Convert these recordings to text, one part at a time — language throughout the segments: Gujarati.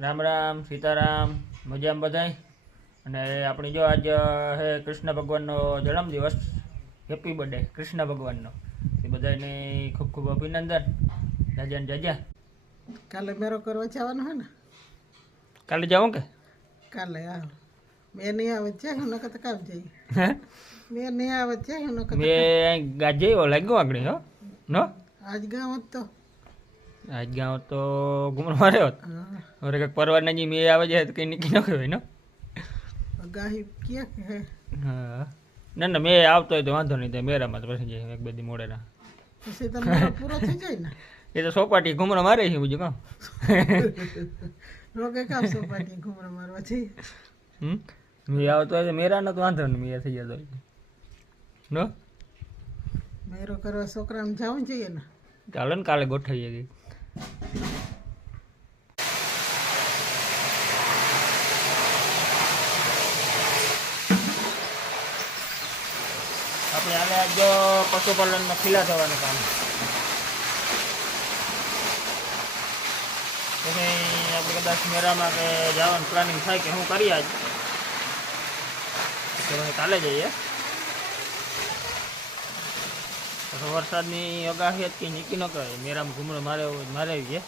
રામ રામ સીતારામ મજામાં બધાય? અને આપણી જો આજ હે કૃષ્ણ ભગવાનનો જન્મદિવસ હેપી બર્થડે કૃષ્ણ ભગવાનનો. એ બધાને ખૂબ ખૂબ અભિનંદન. જાજા ને જાજા. કાલે મેરો કરવા જવાનો હે ને? કાલે જાઉં કે? કાલે આવ. મેં નહીં આવે છે હું નકત કામ જઈએ હે? મેં નહીં આવે છે હું નકત મેં ગાજે લાગ્યો આગળ હો. નો? આજ ગામ તો. આજ ગામ તો ઘૂમરો માર્યો હોત હા एक કંઈક પરવાના जी મેં આવે જાય તો કંઈ નીકળી ન કહેવાય નો ગાહી ક્યાં હે? હા. ના ના મેં આવતો હોય તો વાંધો નહીં તો મેરામાં તો પછી જાય એક બધી મોડેના પછી તો મેરો પૂરો થઈ જાય ને? એ તો સોપાટી ઘુમરા મારે છે બીજું કામ. રોગે કામ સોપાટી ઘૂમરા મારવા છે હમ? મેં આવતો હોય તો મેરાનો તો વાંધો નહીં મેં થઈ જતો નો? મેરો કરવા છોકરાને જવું જોઈએ ને? ચાલો ને કાલે ગોઠવીએ આપણે આજ જો પશુપાલનનો ખીલા થવાનું કામ. પછી આપણે કદાચ મેરામાં કે જવાનું પ્લાનિંગ થાય કે હું કરી આજ. પછી કાલે જઈએ. વરસાદની અગાહી હતી નીકી ન કરે મેરામાં ઘૂમડો મારે મારે આવીએ.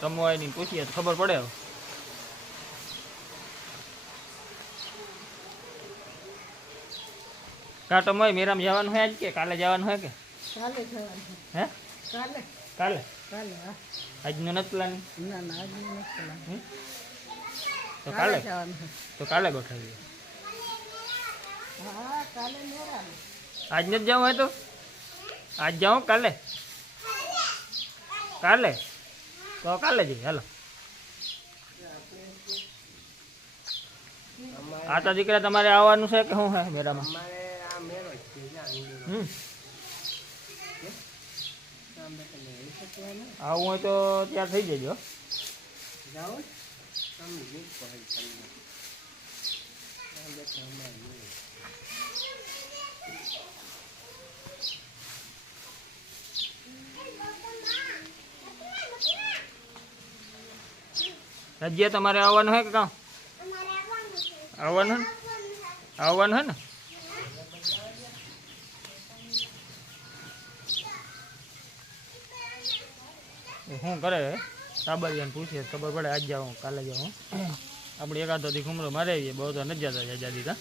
કમવાયની પૂછીએ, તો ખબર પડે કાંટો હોય મેરામાં જવાનું હોય આજ કે કાલે જવાનું હોય કે કાલે જવાનું છે હે કાલે કાલે કાલે હા આજનું નથી પ્લાન ના ના આજ નહીં કરવાનું. તો કાલે કાલે જવાનું છે તો કાલે ગોઠવીએ હા કાલે મેરાનું આજ નથી જવું હોય તો આજ જાઉં કાલે કાલે તો કાલે જઈએ હાલો આ તો દીકરા તમારે આવવાનું છે કે શું છે મેરામાં હમ આવું હોય તો ત્યાં થઈ જજો રજીએ તમારે આવવાનું હોય કે કાં આવવાનું હે ને? આવવાનું હે ને શું કરે સાબરિયાને પૂછીએ તો ખબર પડે આજ જાઉં કાલે જાઉં આપણે એકાદો દી ઘૂમરો મારે આવીએ બહુ તો નથી જતા જાજા દીધા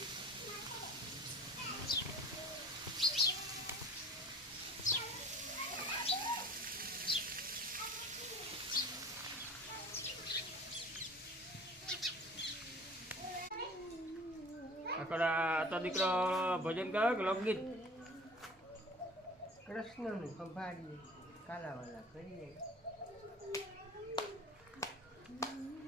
આકડા તો દીકરો ભજન ગાવે કે લોકગીત કૃષ્ણનું સંભાળીએ કાલાવાલા કરીએ Mm-hmm.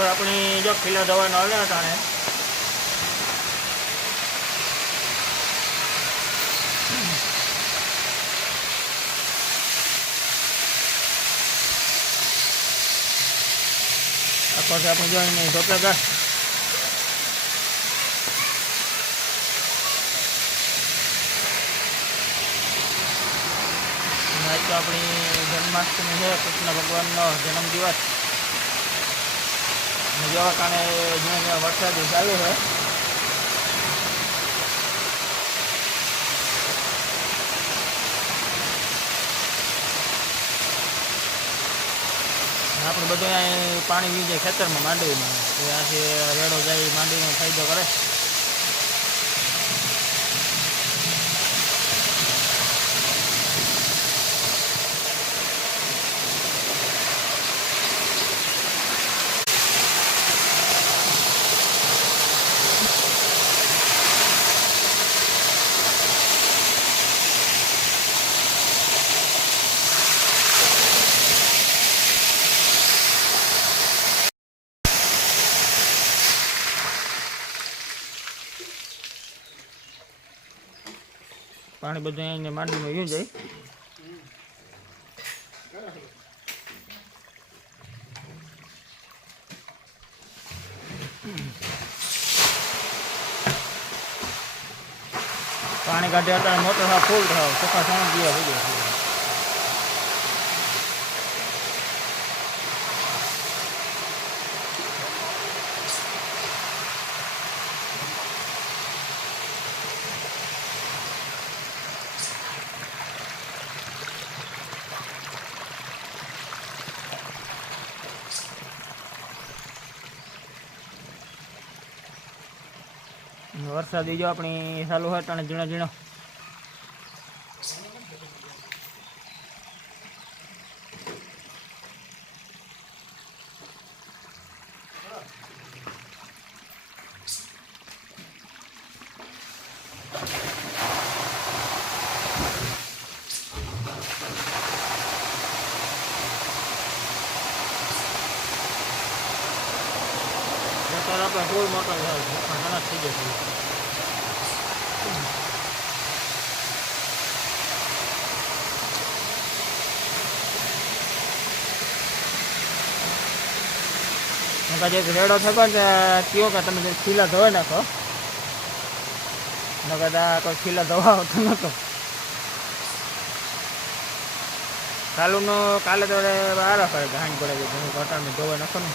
આખો આપણી જો કિલો દવાનો હાલે અટાણે આખો છે આપણે જોઈ નહીં આજ તો આપણી જન્માષ્ટમી છે, કૃષ્ણ ભગવાનનો જન્મદિવસ. જેવા કારણે જ્યાં જ્યાં વરસાદ ચાલુ છે. આપણે બધું અહીં પાણી વી જાય ખેતરમાં માંડવીમાં ત્યાંથી રેડો જાય માંડવીનો ફાયદો કરે. પાણી બધું અહીંયા માંડવીમાં યુ જાય. પાણી કાઢ્યા હતા મોટર ફૂલ થાવ સફા ત્રણ ગયા થઈ વરસાદ બીજો આપણી ચાલુ હોય તને ઝીણો ઝીણો અત્યારે આપણે ફૂલ મોટર થાય છે ઘણા થઈ જશે નકા રેડો થકો ને કયો કે તમે ખીલા ધોઈ નાખો. ન કદા કોઈ ખીલા ધોવા આવતો નતો. કાલુનો, કાલે તો બહાર હોય ઘાણ પડે છે ઘટાડને ધોવા નાખો ને